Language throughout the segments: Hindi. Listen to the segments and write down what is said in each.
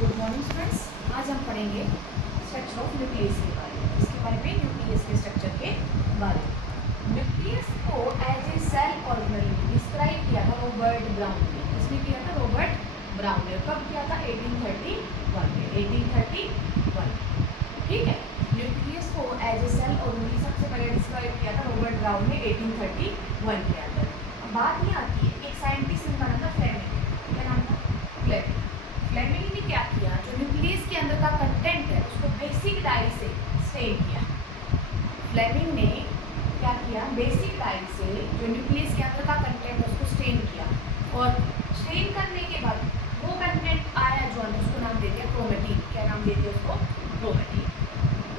Good morning students. आज हम पढ़ेंगे स्ट्रक्चर ऑफ न्यूक्लियस के बारे में, इसके बारे में न्यूक्लियस के स्ट्रक्चर के बारे में। न्यूक्लियस को as a cell organelle describe किया था रॉबर्ट ब्राउन ने। इसने किया था रॉबर्ट ब्राउन ने। कब किया था? 1831 में। 1831, ठीक है। न्यूक्लियस को एज ए सेल ऑर्गेनेल सबसे पहले डिस्क्राइब किया था रॉबर्ट ब्राउन ने 1831 के अंदर। अब बात ये आती है, एक साइंटिस्ट का नाम था फ्लेमिंग। क्या नाम था? फ्लेमिंग। फ्लेमिंग ने क्या किया, जो न्यूक्लियस के अंदर का कंटेंट है उसको बेसिक डाई से स्टेन किया। फ्लेमिंग ने क्या किया, बेसिक डाई से जो न्यूक्लियस के अंदर का कंटेंट है उसको स्टेन किया, और स्टेन करने के बाद वो कंटेंट आया जो अंदर, उसको नाम दे दिया क्रोमेटिन। क्या नाम दे दिया उसको? क्रोमेटिन,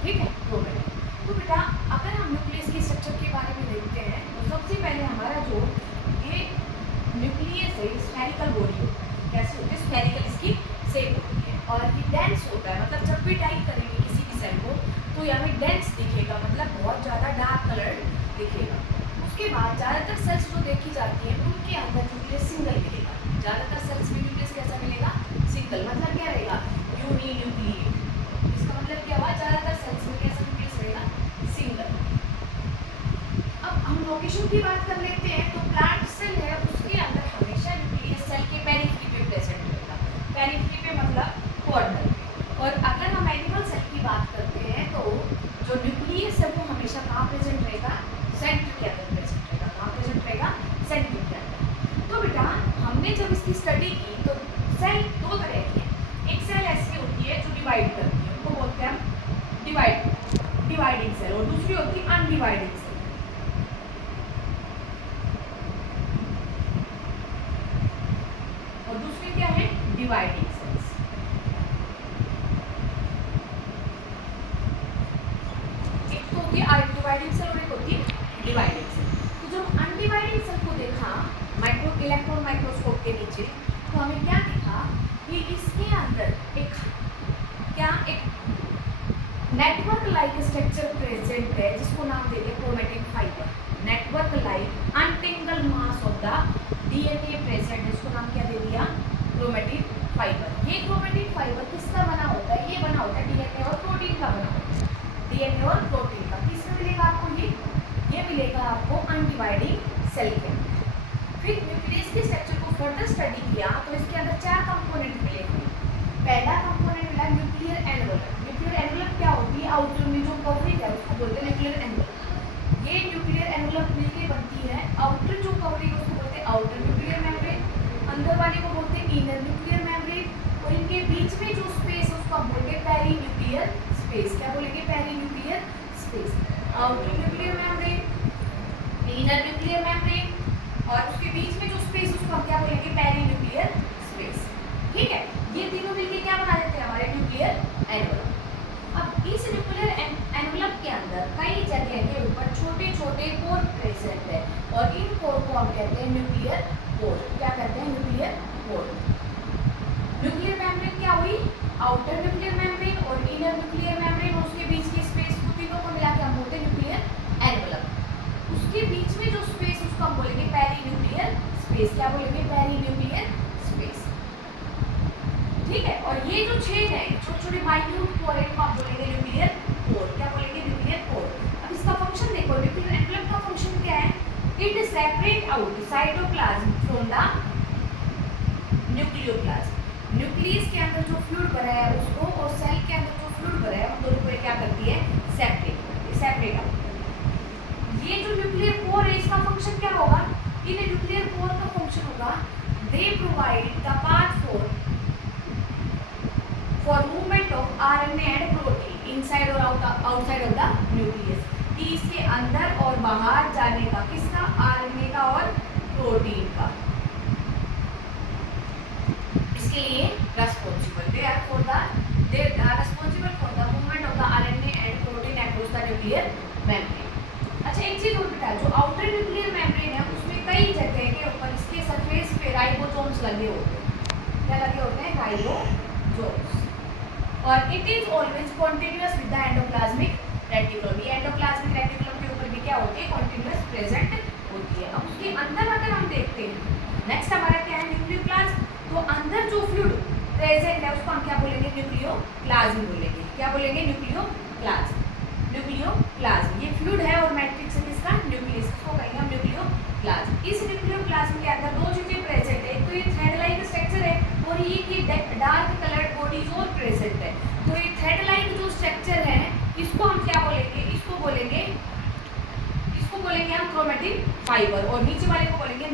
ठीक है, क्रोमेटिन। तो बेटा अगर हम न्यूक्लियस के स्ट्रक्चर के बारे में देखते हैं तो सबसे पहले हमारा जो ये न्यूक्लियस है स्फेरिकल बॉडी होता है। कैसे होती है? स्फेरिकल इसकी शेप होती है, और ये डेंस होता है। मतलब जब भी टाइप करेंगे किसी भी सेल को तो यहाँ में डेंस दिखेगा, मतलब बहुत ज़्यादा डार्क कलर दिखेगा। उसके बाद ज़्यादातर सेल्स जो देखी जाती हैं उनके अंदर न्यूक्लियस सिंगल मिलेगा। ज़्यादातर सेल्स में न्यूक्लियस कैसा मिलेगा? सिंगल। मतलब क्या रहेगा? यूनिन्यूक्लिएट। इसका मतलब क्या हुआ? ज़्यादातर सेल्स में कैसा न्यूक्लियस रहेगा? सिंगल। अब हम लोकेशन की बात कर लेते हैं तो प्लांट सेल है उसके अंदर हमेशा न्यूक्लियस सेल के पेरिफेरी पे प्रेजेंट रहेगा। पेरिफेरी पे मतलब कॉर्नर पे। और अगर हम एनिमल सेल की बात करते हैं तो जो न्यूक्लियस है वो हमेशा कहाँ प्रेजेंट रहेगा? सेंटर के अंदर प्रेजेंट रहेगा। कहाँ प्रेजेंट रहेगा? सेंटर के अंदर। तो बेटा हमने जब इसकी स्टडी की तो सेल दो तरह की है। एक सेल ऐसी होती है जो डिवाइड करती है, उनको बोलते हैं हम डिवाइडिंग सेल, और दूसरी होती है अनडिवाइडिंग सेल। और दूसरी क्या है? Dividing cells. एक तो होती है अनडिवाइडिंग सेल और एक होती है डिवाइडिंग सेल। तो जब अनडिवाइडिंग सेल को देखा इलेक्ट्रॉन माइक्रोस्कोप के नीचे तो हमें क्या दिखा कि इसके अंदर एक नेटवर्क लाइक स्ट्रक्चर प्रेजेंट है जिसको नाम दे दिया chromatin fibre. Network like untangle mass of the DNA present, इसको नाम क्या दे दिया? Chromatin fibre. ये क्रोमैटिन फाइबर किसका बना होता है? ये बना होता है डीएनए और प्रोटीन का बना होता है। डीएनए और प्रोटीन का किसमें मिलेगा आपको? ये मिलेगा आपको अनडिवाइडिंग सेल के अंदर। फिर न्यूक्लियस के स्ट्रक्चर को फर्दर स्टडी किया तो इसके अंदर 4 कंपोनेंट मिले हुए। पहला कंपोनेंट मिला न्यूक्लियर एनवलप। न्यूक्लियर एनवलप क्या होती है? आउटर में जो कवरिंग है उसको बोलते हैं न्यूक्लियर एनवलप। ये न्यूक्लियर एनवलप मिलके बनती है। आउटर जो कवरिंग है उसको बोलते हैं आउटर न्यूक्लियर मेम्ब्रेन, अंदर वाले को बोलते हैं इनर न्यूक्लियर मेम्ब्रेन, और इनके बीच में जो स्पेस है उसको हम बोलते हैं पेरी न्यूक्लियर स्पेस। क्या बोलेंगे? Peri nuclear space. Outer nuclear membrane, inner nuclear membrane, और उसके बीच में जो स्पेस उसको हम क्या बोलेंगे? पेरी न्यूक्लियर स्पेस, ठीक है। ये तीनों मिलके क्या बना देते हैं? हमारे न्यूक्लियर एनवलप। अब इस न्यूक्लियर एनवलप के अंदर कई जगह के ऊपर छोटे छोटे पोर प्रेजेंट है, और इन पोर को हम कहते हैं न्यूक्लियर पोर। क्या कहते हैं? Nuclear pore. न्यूक्लियर मेम्ब्रेन क्या हुई? आउटर न्यूक्लियर मेम्ब्रेन और इनर न्यूक्लियर मेम्ब्रेन, उसके बीच की स्पेस को तीनों को मिला के हम बोलते हैं न्यूक्लियर एनवलप। उसके बीच में जो स्पेस उसको हम बोलेंगे पेरी न्यूक्लियर स्पेस। क्या बोलेंगे? पेरी न्यूक्लियर स्पेस, ठीक है। और ये जो छेद है छोटे छोटे माइन्यूट पोर है इनको आप बोलेंगे न्यूक्लियर पोर। क्या बोलेंगे? Nuclear pore. अब इसका फंक्शन देखो, न्यूक्लियर एनवलप का फंक्शन क्या है? It separate out cytoplasm from the nucleoplasm. Nucleus के अंदर जो फ्लूइड भरा है उसको, और सेल के अंदर जो फ्लूइड भरा है उन दोनों को क्या करती है? Separate out. ये जो न्यूक्लियर पोर है इसका फंक्शन क्या होगा? इन न्यूक्लियर पोर का फंक्शन होगा they provide the path for movement of RNA and protein inside और आउटसाइड ऑफ द न्यूक्लियस। कि इसके अंदर और बाहर जाने का, किसका? आरएनए का और प्रोटीन का। इसके लिए responsible they are responsible for the movement of the RNA and protein across the nuclear membrane. अच्छा एक चीज और बेटा, जो आउटर न्यूक्लियर मेम्ब्रेन है उसमें कई जगह के ऊपर इसके सरफेस पे राइबोसोम्स लगे होते हैं। क्या लगे होते हैं? राइबोसोम्स। और it is always continuous with the endoplasmic reticulum. ये एंडोप्लाज्मिक रेटिकुलम के ऊपर भी क्या होती है? कॉन्टिन्यूअस प्रेजेंट होती है। अब उसके अंदर अगर हम देखते हैं, नेक्स्ट हमारा क्या है? न्यूक्लियोप्लाज्म। तो अंदर जो फ्लूइड प्रेजेंट है उसको हम क्या बोलेंगे, न्यूक्लियोप्लाज्म बोलेंगे। क्या बोलेंगे, न्यूक्लियोप्लाज्म। न्यूक्लियोप्लाज्म ये फ्लूइड है और मैट्रिक्स है किसका, न्यूक्लियस, इसको कहेंगे हम न्यूक्लियोप्लाज्म। इस न्यूक्लियोप्लाज्म के अंदर दो चीजें प्रेजेंट है, एक तो ये थ्रेड लाइक स्ट्रक्चर है और ये डार्क कलर्ड बॉडीज और प्रेजेंट है। तो ये थ्रेड लाइक जो स्ट्रक्चर है इसको हम क्या बोलेंगे, इसको बोलेंगे हम क्रोमैटिन फाइबर और नीचे वाले को बोलेंगे